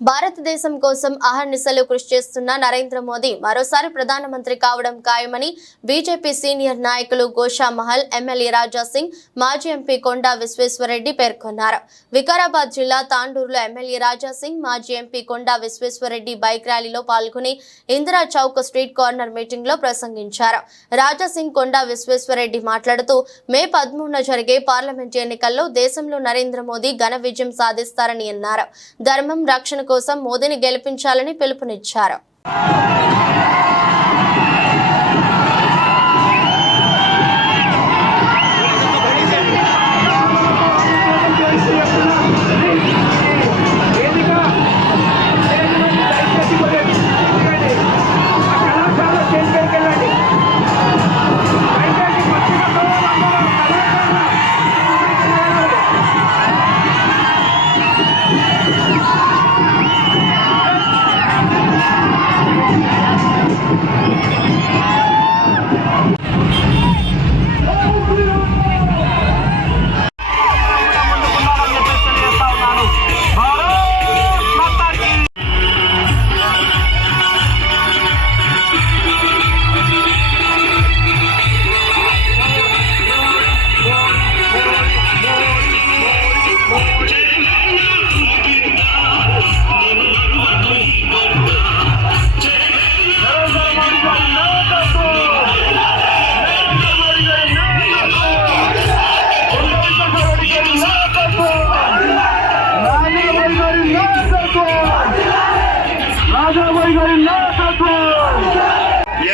భారతదేశం కోసం అహర్నిశలు కృషి చేస్తున్న నరేంద్ర మోదీ మరోసారి ప్రధానమంత్రి కావడం ఖాయమని బీజేపీ సీనియర్ నాయకులు గోషామహల్ ఎమ్మెల్యే రాజా సింగ్, మాజీ ఎంపీ కొండా విశ్వేశ్వరరెడ్డి పేర్కొన్నారు. వికారాబాద్ జిల్లా తాండూరులో ఎమ్మెల్యే రాజా సింగ్, మాజీ ఎంపీ కొండా విశ్వేశ్వరరెడ్డి బైక్ ర్యాలీలో పాల్గొని Indira Chowk street corner meeting లో ప్రసంగించారు. రాజా సింగ్, కొండా విశ్వేశ్వరరెడ్డి మాట్లాడుతూ మే 13న జరిగే పార్లమెంట్ ఎన్నికల్లో దేశంలో నరేంద్ర మోదీ ఘన విజయం సాధిస్తారని అన్నారు. ధర్మం రక్షణ కోసం మోదీని గెలిపించాలని పిలుపునిచ్చారు.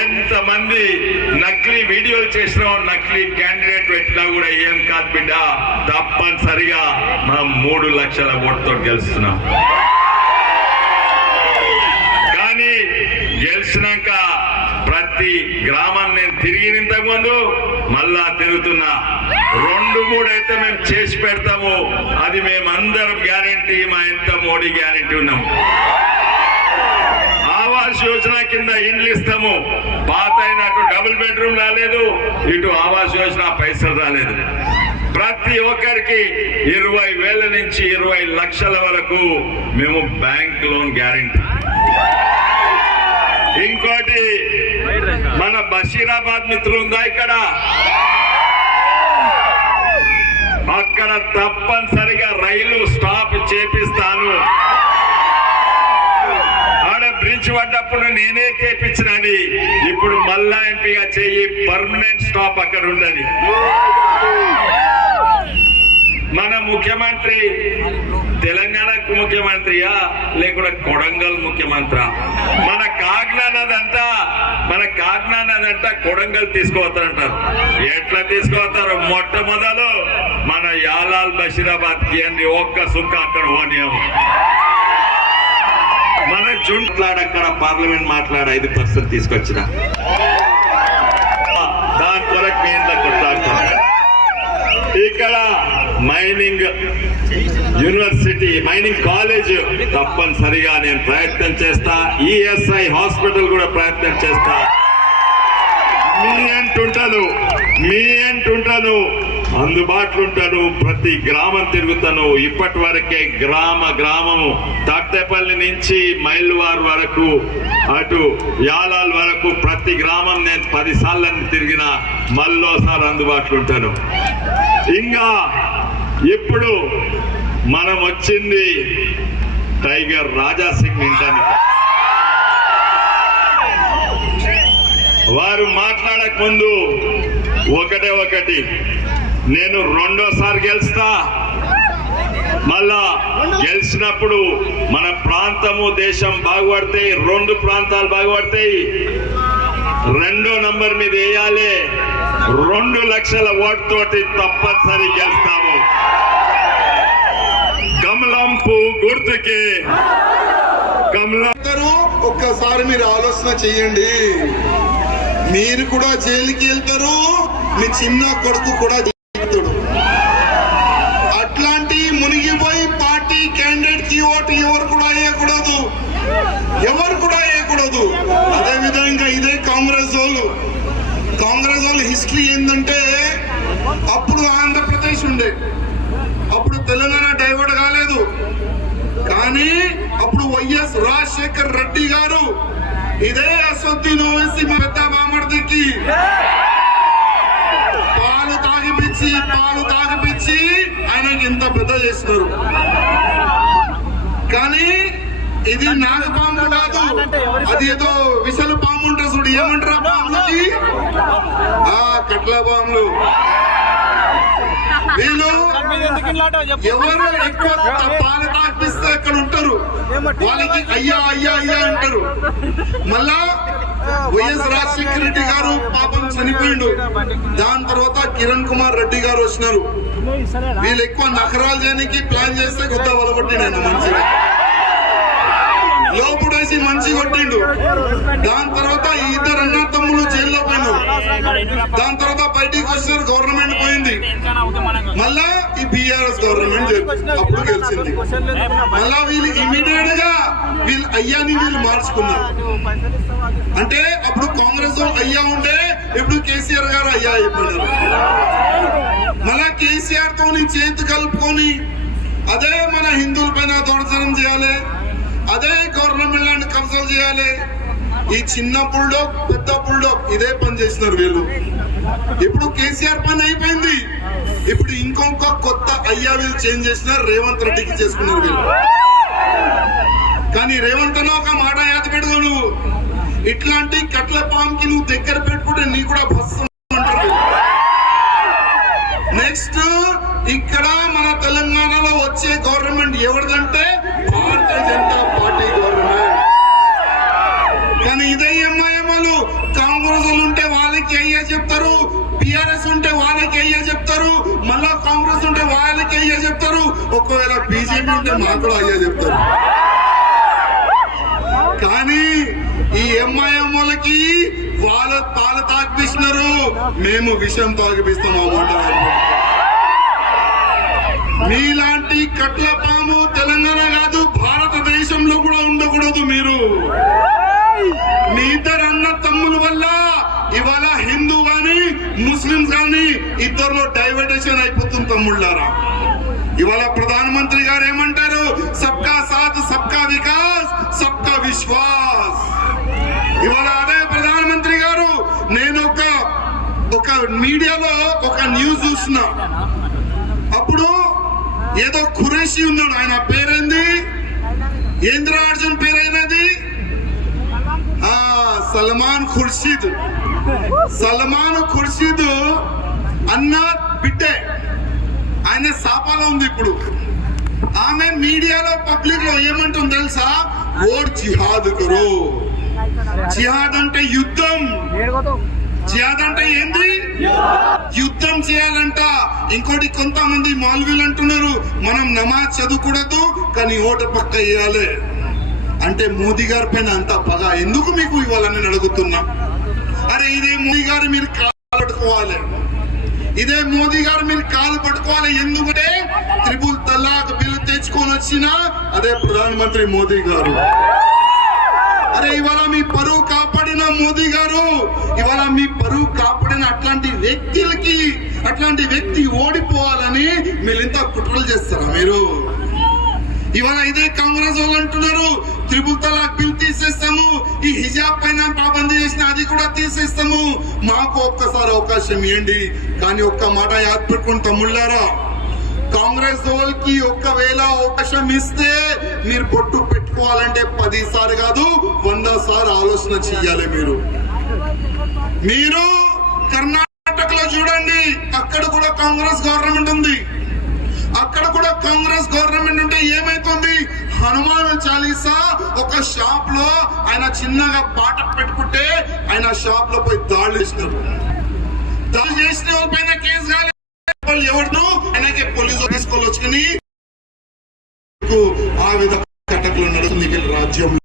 ఎంతమంది నకిలీ వీడియోలు చేసినా, నకిలీ క్యాండిడేట్ పెట్టినా కూడా ఏం కాదు బిడ్డ, తప్పనిసరిగా మనం 3 లక్షల ఓటుతో గెలుస్తున్నాం. కానీ గెలిచినాక ప్రతి గ్రామం నేను తిరిగిన ఇంతకు ముందు మళ్ళా తిరుగుతున్నా. 2-3 అయితే మేము చేసి పెడతాము. అది మేమందరం గ్యారెంటీ, మా ఎంత మోడీ గ్యారెంటీ ఉన్నాం. ఆవాస్ యోజన కింద ఇండ్లు ఇస్తాము. పాత అయినట్టు డబుల్ బెడ్రూమ్ రాలేదు, ఇటు ఆవాస్ యోజన పైసలు రాలేదు. ప్రతి ఒక్కరికి 20,000 నుంచి 20 లక్షల వరకు మేము బ్యాంక్ లోన్ గ్యారెంటీ. ఇంకోటి, మన బషీరాబాద్ మిత్రులు ఉందా ఇక్కడ, అక్కడ తప్పనిసరిగా రైలు స్టాప్ చేపిస్తాను. బ్రిడ్జ్ పడ్డప్పుడు నేనే చేపించినని, ఇప్పుడు మళ్ళా ఎంపీగా చెయ్యి, పర్మనెంట్ స్టాప్ అక్కడ ఉండని. మన ముఖ్యమంత్రి తెలంగాణకు ముఖ్యమంత్రియా లేకుండా కొడంగల్ ముఖ్యమంత్రి? మన కాకినాడదంట కొడంగల్ తీసుకుపోతారంటారు. ఎట్లా తీసుకుపోతారు? మొట్టమొదలు మన యాలాల్ బషీరాబాద్ కి అండి, ఒక్క సుక్క అక్కడ పోనీయము. మన అక్కడ పార్లమెంట్ మాట్లాడ 5% తీసుకొచ్చిన దాని కొరకు నేను కొట్లాడతాను. ఇక్కడ మైనింగ్ యూనివర్సిటీ, మైనింగ్ కాలేజ్ తప్పనిసరిగా నేను ప్రయత్నం చేస్తా. ఈఎస్ఐ హాస్పిటల్ కూడా ప్రయత్నం చేస్తా. మీ అంటుంటాను, అందుబాటులో ఉంటాను. ప్రతి గ్రామం తిరుగుతాను. ఇప్పటి వరకే గ్రామము తాట్టేపల్లి నుంచి మైల్వార్ వరకు, అటు యాలాల్ వరకు ప్రతి గ్రామం నేను 10 సార్లు తిరిగిన. మళ్ళోసారి అందుబాటులో ఉంటాను. ఇంకా ఇప్పుడు మనం వచ్చింది టైగర్ రాజా సింగ్ వినడానికి. వారు మాట్లాడక ముందు ఒకటి, నేను 2వ గెలుస్తా. మళ్ళా గెలిచినప్పుడు మన ప్రాంతము దేశం బాగుపడతాయి, 2 ప్రాంతాలు బాగుపడతాయి. 2వ నంబర్ మీద వేయాలి. 2 లక్షల ఓటుతోటి తప్పనిసరి గెలుస్తాము. కమలం పువ్వు గుర్తుకి ఒక్కసారి మీరు ఆలోచన చెయ్యండి. మీరు కూడా జైలుకి వెళ్తారు, మీ చిన్న కొడుకు కూడా జైలుతాడు. అట్లాంటి మునిగిపోయి పార్టీ క్యాండిడేట్ కి ఓటు ఎవరు కూడా వేయకూడదు. అదే విధంగా ఇదే కాంగ్రెస్ వాళ్ళు హిస్టరీ ఏంటంటే, అప్పుడు ఆంధ్రప్రదేశ్ ఉండే, అప్పుడు తెలంగాణ డైవర్ట్ కాలేదు. కానీ కానీ అప్పుడు వైఎస్ రాజశేఖర్ రెడ్డి గారు ఇదే అసొద్దును వేసి మా పెద్ద బామర్దికి పాలు తాగిపిచ్చి ఆయనకి ఇంత పెద్ద చేస్తున్నారు. కానీ ఇది నాగపాము కాదు, అది ఏదో విసలు పాము ఉంటుంది చూడు, ఏమంటారు ఆ పాములకి? కట్ల పాములు. వీళ్ళు ఎవరు ఎక్కువ పాలు తాగిపిస్తే అక్కడ ఉంటారు, వాళ్ళకి అయ్యా అయ్యా అయ్యా అంటారు. మళ్ళా వైఎస్ రాజశేఖర రెడ్డి గారు పాపం చనిపోయిండు. దాని తర్వాత కిరణ్ కుమార్ రెడ్డి గారు వచ్చినారు. వీళ్ళు ఎక్కువ నగరాలు చేయడానికి ప్లాన్ చేస్తే కొత్త వలగొట్టిండు, మంచిగా లోపుడేసి మంచి కొట్టిండు. దాని తర్వాత ఈ ఇద్దరు అన్న తమ్ముళ్ళు జైల్లో పోయిండు. దాని తర్వాత బయటికి వచ్చినారు, గవర్నమెంట్ పోయింది. మళ్ళా ఈ బీఆర్ఎస్ గవర్నమెంట్ అప్పుడు గెలిచింది. మళ్ళా వీళ్ళు ఇమీడియట్ గా వీళ్ళు అయ్యాని వీళ్ళు మార్చుకున్నారు. అంటే అప్పుడు కాంగ్రెస్ అయ్యా ఉంటే ఇప్పుడు కేసీఆర్ గారు అయ్యా అయిపోయినారు. మళ్ళా కేసీఆర్ తోని చేతి కలుపుకొని అదే మన హిందువుల పైన దౌర్జన్యం చేయాలి, అదే గవర్నమెంట్ ల్యాండ్ కబ్జాలు చేయాలి. ఈ చిన్న బుల్డోగ్ పెద్ద బుల్డోగ్ ఇదే పని చేసినారు వీళ్ళు. ఇప్పుడు కేసీఆర్ పని అయిపోయింది, ఇప్పుడు ఇంకొక కొత్త అయ్యా వీళ్ళు చేంజ్ చేసినారు, రేవంత్ రెడ్డికి చేసుకున్నారు వీళ్ళు. కానీ రేవంత్ అన్న ఒక మాట యాద పెట్టుకో, నువ్వు ఇట్లాంటి కట్ల పాంకి నువ్వు దగ్గర పెట్టుకుంటే నీ కూడా బస్సు అంటారు. నెక్స్ట్ ఇక్కడ మన తెలంగాణలో వచ్చే government ఎవరిదంటే Bharatiya Janata party government. కానీ ఇదే ఎంఐఎంలు కాంగ్రెస్ ఉంటే వాళ్ళకి అయ్యా చెప్తారు, బిఆర్ఎస్ ఉంటే వాళ్ళకి అయ్యా చెప్తారు, మళ్ళా కాంగ్రెస్ ఉంటే వాళ్ళకి అయ్యా చెప్తారు, ఒకవేళ బీజేపీ ఉంటే మాకు కూడా అయ్యా చెప్తారు. కానీ ఈ ఎంఐఎంలకి వాళ్ళ పాలు తాగిపిస్తున్నారు, మేము విషయం తాగిపిస్తాం అన్నమాట. మీలాంటి కట్ల పాము తెలంగాణ కాదు భారతదేశంలో కూడా ఉండకూడదు. మీరు మీ ఇద్దరు అన్న తమ్ముల వల్ల ఇవాళ హిందూ గాని ముస్లింస్ గాని ఇద్దరులో డైవర్టేషన్ అయిపోతుంది తమ్ముళ్ళారా. ఇవాళ ప్రధానమంత్రి గారు ఏమంటారు, సబ్కా సాథ్ సబ్కా వికాస్ సబ్కా విశ్వాస్. ఇవాళ అదే ప్రధానమంత్రి గారు, నేను ఒక మీడియాలో ఒక న్యూస్ చూస్తున్నా, అప్పుడు ఏదో ఖురేషి ఉన్నాడు, ఆయన పేరేంది, ఏంద్రా అర్జున్ పేరైనది సల్మాన్ ఖుర్షీద్. సల్మాన్ ఖుర్షీద్ అన్న బిడ్డే, ఆయన సాపాలో ఉంది ఇప్పుడు. ఆమె మీడియాలో పబ్లిక్ లో ఏమంటుంది తెలుసా, ఓట్ జిహాద్ కరో. జిహాద్ అంటే యుద్ధం, జిహాద్ అంటే ఏంది, యుద్ధం చేయాలంట. ఇంకోటి కొంతమంది మౌలవీలు అంటున్నారు మనం నమాజ్ చదువుకూడదు కానీ ఓటు పక్క వేయాలి. అంటే మోదీ గారి పైన అంత పగ ఎందుకు మీకు ఇవ్వాలని నేను అడుగుతున్నా. అరే ఇదే మోదీ గారు మీరు కాలు పట్టుకోవాలి, ఇదే మోదీ గారు మీరు కాలు పట్టుకోవాలి. ఎందుకంటే త్రిపుల్ తలాక్ బిల్లు తెచ్చుకొని వచ్చిన అదే ప్రధానమంత్రి మోదీ గారు. అరే ఇవాళ మీ పరువు కాపాడిన మోదీ గారు, ఇవాళ మీ పరువు కాపాడిన అట్లాంటి వ్యక్తులకి, అట్లాంటి వ్యక్తి ఓడిపోవాలని మీరు ఇంత కుట్రలు చేస్తారా మీరు? ఇవాళ ఇదే కాంగ్రెస్ వాళ్ళు అంటున్నారు త్రిపుల్ తలాక్ బిల్ తీసేస్తాము, ఈ హిజాబ్ పైన పాబందీ చేసిన అది కూడా తీసేస్తాము, మాకు ఒక్కసారి అవకాశం ఇవ్వండి. కానీ ఒక్క మాట యాద్ పెట్టుకుని తమ్ముళ్ళారా, కాంగ్రెస్ వాళ్ళకి ఒక్కవేళ అవకాశం ఇస్తే మీరు బొట్టు పెట్టుకోవాలంటే 10 సార్లు కాదు 100 సార్లు ఆలోచన చెయ్యాలి. మీరు కర్ణాటకలో చూడండి, అక్కడ కూడా కాంగ్రెస్ గవర్నమెంట్ ఉంది. అక్కడ కూడా కాంగ్రెస్ గవర్నమెంట్ ఉంటే ఏమైతుంది, హనుమాన్ చాలీసా ఒక షాప్ లో ఆయన చిన్నగా పాట పెట్టుకుంటే ఆయన షాప్ లో పోయి దాడులు చేసినారు. దాడులు చేసిన వాళ్ళ పైన కేసు కాలేదు, ఎవరు ఆయనకి పోలీసు తీసుకొని వచ్చుకుని ఆ విధంగా కట్టకులు నడుస్తుంది రాజ్యంలో.